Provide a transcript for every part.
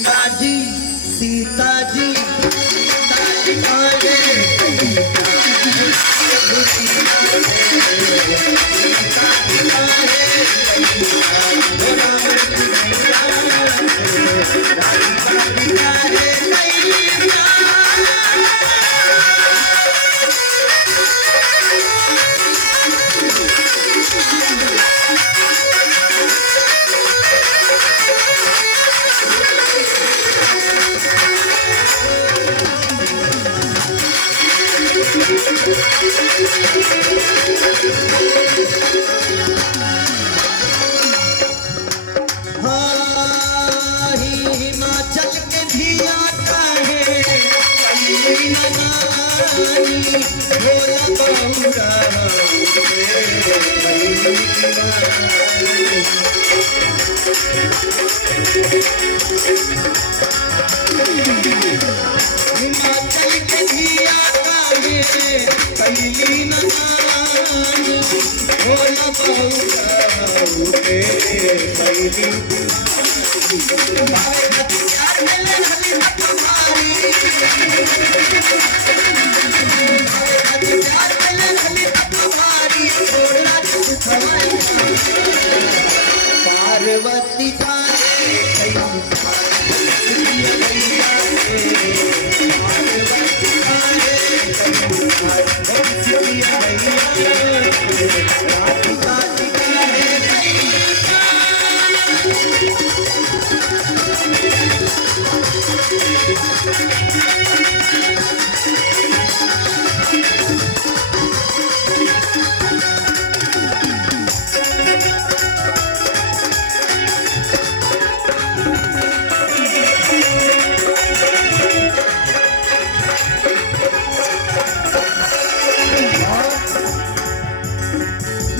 गंगा जी सीता जी हिमाचल के धिया हिमाचल के धिया कैली नानी भोला पार्वती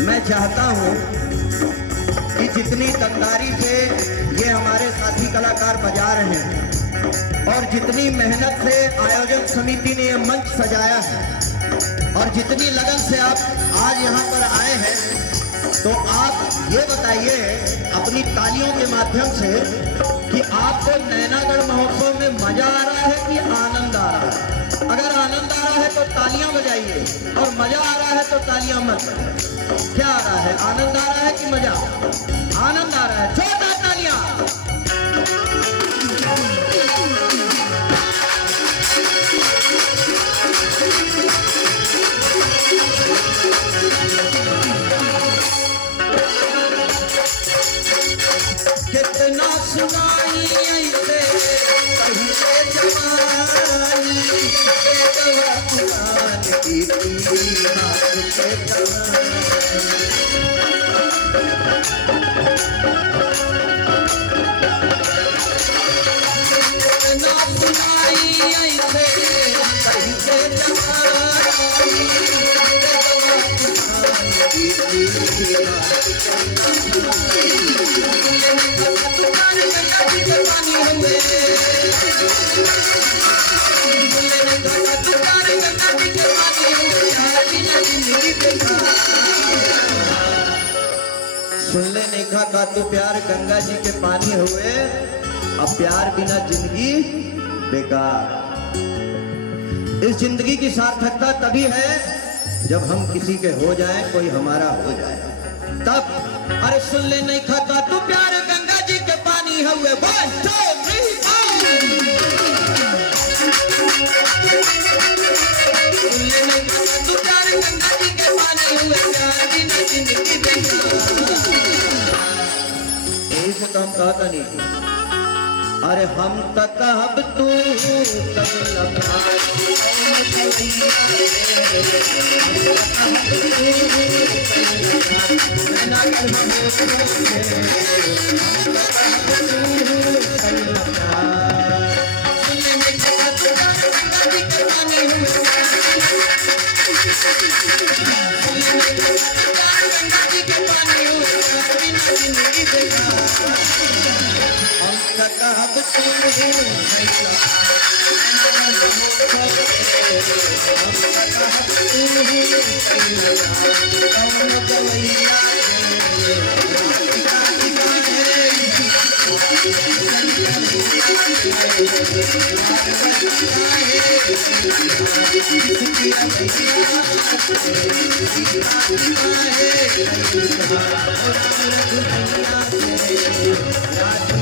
मैं चाहता हूं कि जितनी तकदारी से ये हमारे साथी कलाकार बजा रहे हैं और जितनी मेहनत से आयोजक समिति ने यह मंच सजाया है और जितनी लगन से आप आज यहाँ पर आए हैं, तो आप ये बताइए अपनी तालियों के माध्यम से कि आपको नैनागढ़ महोत्सव में मजा आ रहा है कि आनंद आ रहा है। अगर आनंद आ रहा है तो तालियां बजाइए और मजा आ रहा है तो तालियां मत बजाइए। क्या आ रहा है, आनंद आ रहा है कि मजा? आनंद आ रहा है, जोरदार तालियां। कितना सुनाई ऐसे पहले जवानी की हाथ के कितना सुनाई ऐसे पहले जवानी सुन ले नेखा का तू प्यार गंगा जी के पानी हुए, अब प्यार बिना जिंदगी बेकार। इस जिंदगी की सार्थकता तभी है जब हम किसी के हो जाएं, कोई हमारा हो जाए तब। अरे सुन ले नेखा का तू प्यार गंगा जी के पानी हुए, 1 2 3 सुन ले नेखा का तू प्यार गंगा जी के पानी हुए, प्यार बिना जिंदगी बेकार। तो हम कहता नहीं, अरे हम तक अब तू है